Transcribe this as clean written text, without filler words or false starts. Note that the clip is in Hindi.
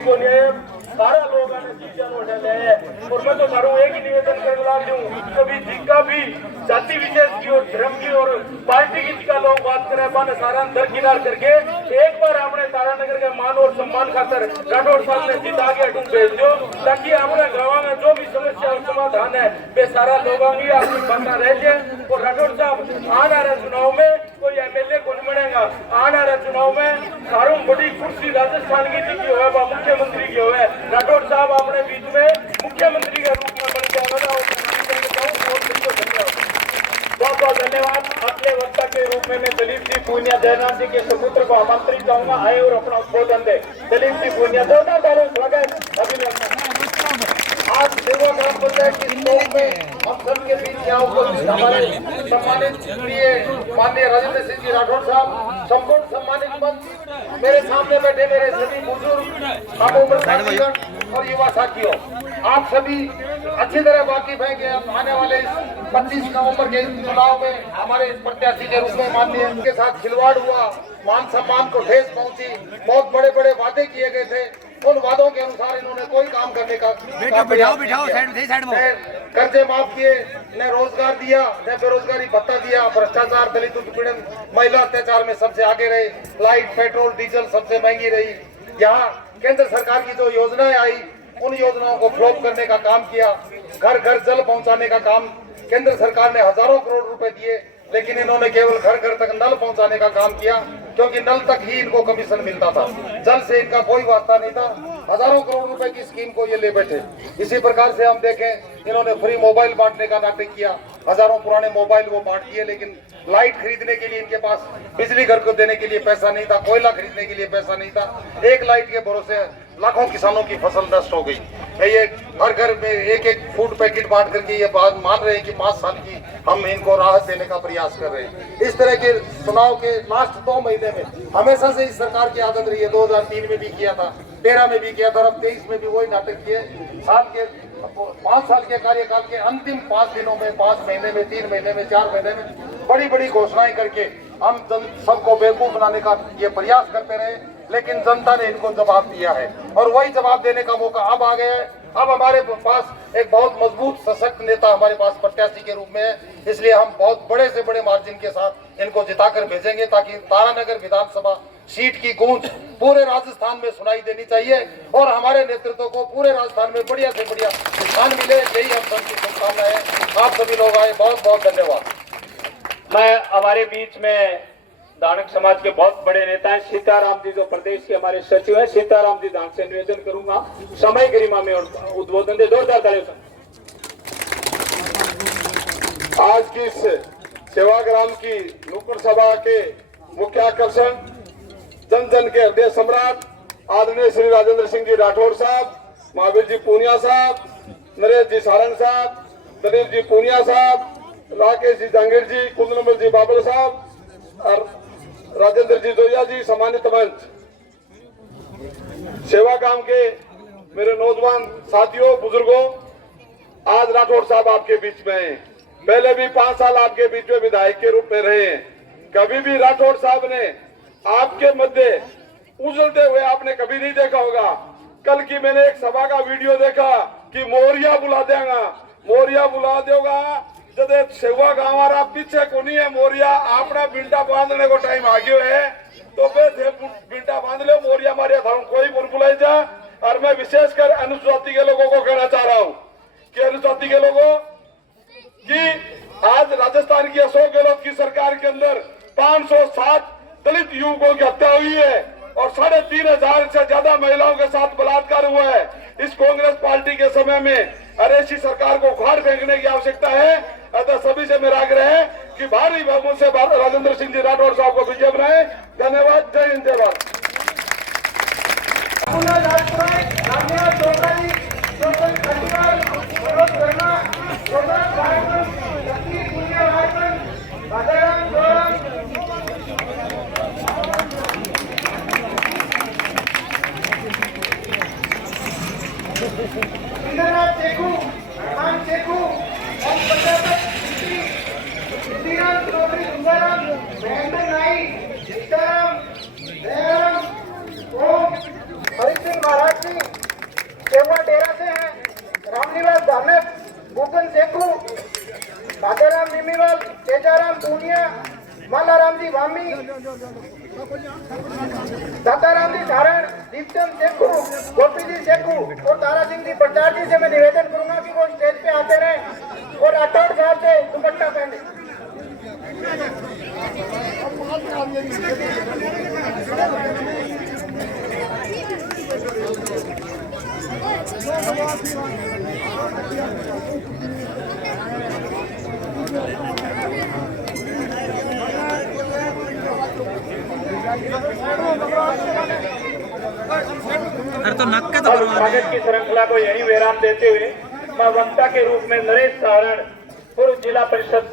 सारा लोग आने चीजें उठाते हैं और मैं तो सारू एक ही निवेदन करवा दूं, कभी जिसका भी जाति विशेष की और धर्म की और पार्टी की जिसका लोग बात करें बन सारा दरकिनार करके एक बार हमने तारानगर के मान और सम्मान खातर राठौड़ साहब ने जिता के अटूट भेज दो, ताकि हमारे गाँव में जो भी समस्या और समाधान है वे सारा लोगों की आपकी बात रह जाए। और राठौड़ साहब आने वाले चुनाव में कोई एमएलए को नहीं मिलेगा, आने वाले चुनाव में सारों बड़ी कुर्सी राजस्थान की टिकी हुआ व मुख्यमंत्री की हुआ। राठौड़ साहब अपने बीच में मुख्यमंत्री के रूप में बन जाएगा बहुत बहुत धन्यवाद। अगले वक्ता के रूप में मैं दलीप जी पूनिया जयनाथ जी के सपुत्र को आमंत्रित करूंगा, आए और अपना उद्बोधन दे। दलीप जी पूनिया जोरदार तालियों से स्वागत अभिनंदन। आज सेवा ग्राम पंचायत की स्टोव में हम सबके बीच यहाँ उपस्थित हमारे सम्मानित माननीय राजेंद्र सिंह जी राठौड़ साहब, संपूर्ण सम्मानित मंच, मेरे सामने बैठे मेरे सभी बुजुर्ग, हम उम्र साथीगण और युवा साथियों, आप सभी अच्छी तरह वाकिफ हैं कि हम आने वाले 25 नवंबर के चुनाव में हमारे प्रत्याशी के रूप में माननीय उनके साथ खिलवाड़ हुआ, मान सम्मान को ठेस पहुंची, बहुत बड़े बड़े वादे किए गए थे, उन वादों के अनुसार इन्होंने कोई काम करने का कर्जे माफ किए, न रोजगार दिया, न बेरोजगारी भत्ता दिया, भ्रष्टाचार, दलित उत्पीड़न, महिला अत्याचार में सबसे आगे रहे, लाइट पेट्रोल डीजल सबसे महंगी रही। यहाँ केंद्र सरकार की जो योजनाएं आई उन योजनाओं को फ्लॉप करने का काम किया, घर घर जल पहुंचाने का काम केंद्र सरकार ने हजारों करोड़ रुपए दिए, लेकिन इन्होंने केवल घर घर तक नल पहुंचाने का काम किया, क्योंकि नल तक ही इनको कमीशन मिलता था, जल से इनका कोई वास्ता नहीं था। हजारों करोड़ रुपए की स्कीम को ये ले बैठे। इसी प्रकार से हम देखें, इन्होंने फ्री मोबाइल बांटने का नाटक किया, हजारों पुराने मोबाइल वो बांट दिए, लेकिन लाइट खरीदने के लिए इनके पास, बिजली घर को देने के लिए पैसा नहीं था, कोयला खरीदने के लिए पैसा नहीं था। एक लाइट के भरोसे लाखों किसानों की फसल नष्ट हो गई। ये हर घर में एक एक फूड पैकेट बांट करके ये बात मान रहे हैं कि 5 साल की हम इनको राहत देने का प्रयास कर रहे हैं। इस तरह के चुनाव के लास्ट 2 महीने में हमेशा से इस सरकार की आदत रही है, 2003 में भी किया था, 13 में भी किया था, अब 23 में भी वही नाटक किए। 5 साल के कार्यकाल के अंतिम 5 दिनों में, 5 महीने में, 3 महीने में, 4 महीने में बड़ी बड़ी घोषणाएं करके हम सबको बेवकूफ बनाने का ये प्रयास करते रहे, लेकिन जनता ने इनको जवाब दिया है और वही जवाब देने का मौका अब आ गया है। अब हमारे पास एक बहुत मजबूत सशक्त नेता हमारे पास प्रत्याशी के रूप में है, इसलिए हम बहुत बड़े से बड़े मार्जिन के साथ इनको जिताकर भेजेंगे, ताकि तारानगर विधानसभा सीट की गूंज पूरे राजस्थान में सुनाई देनी चाहिए और हमारे नेतृत्व को पूरे राजस्थान में बढ़िया से बढ़िया स्थान मिले, यही हम सबकी शुभकामना है। आप सभी लोग आए, बहुत बहुत धन्यवाद। मैं हमारे बीच में दानक समाज के बहुत बड़े नेता हैं सीताराम जी, जो प्रदेश के हमारे सचिव हैं, सीताराम जी दान से निवेदन करूंगा समय गरिमा में उद्बोधन दे। जोरदार तालियों से। आज की इस सेवाग्राम की नुक्कड़ सभा के मुख्य आकर्षण, जन जन के हृदय सम्राट आदरणीय श्री राजेंद्र सिंह जी राठौड़ साहब, महावीर जी पूनिया साहब, नरेश जी सारंग साहब, दलीप जी पूनिया साहब, राकेश जी जहांगीर जी, कुंदनमल जी बाबल साहब और राजेंद्र जी जोया जी, सम्मानित मंच, सेवाग्राम के मेरे नौजवान साथियों, बुजुर्गों, आज राठौड़ साहब आपके बीच में हैं। पहले भी 5 साल आपके बीच में विधायक के रूप में रहे हैं। कभी भी राठौड़ साहब ने आपके मध्य उजलते हुए आपने कभी नहीं देखा होगा। कल की मैंने एक सभा का वीडियो देखा कि मोरिया बुला देगा, मोरिया बुला देगा, जब सेवा गाँव रहा पीछे को नहीं है मोरिया, अपना बिल्टा बांधने को टाइम आ गयो है, तो बिल्टा बांध लो, मोरिया मारिया था कोई बुलाई जा। और मैं विशेषकर अनुसूचित के लोगों को कहना चाह रहा हूँ कि अनुसूचित के लोगों कि आज राजस्थान की अशोक गहलोत की सरकार के अंदर 507 दलित युवकों की हत्या हुई है और 3500 से ज्यादा महिलाओं के साथ बलात्कार हुआ है। इस कांग्रेस पार्टी के समय में ऐसी सरकार को उखाड़ फेंकने की आवश्यकता है। अतः सभी से मेरा आग्रह है कि भारी बहुमत से राजेंद्र सिंह जी राठौड़ साहब को विजय बनाए। धन्यवाद। जय हिंद, जय भारत। हरिचंद्र महाराज जी केवल डेरा से हैं, रामनिवास धानक, गुगन सेखू, भादेराम निमीवाल, तेजाराम पूनिया, मालाराम जी वामी, दाताराम जी धारण, दीपचंद सेखू, गोपी जी सेखू और तारा सिंह जी प्रचार जी से मैं निवेदन करूंगा कि वो स्टेज पे आते रहे और राठौड़ साहब से दुपट्टा पहने। अरे तो नक्का तो स्वागत की श्रृंखला को यही विराम देते हुए मैं वक्ता के रूप में नरेश सारण पूर्व जिला परिषद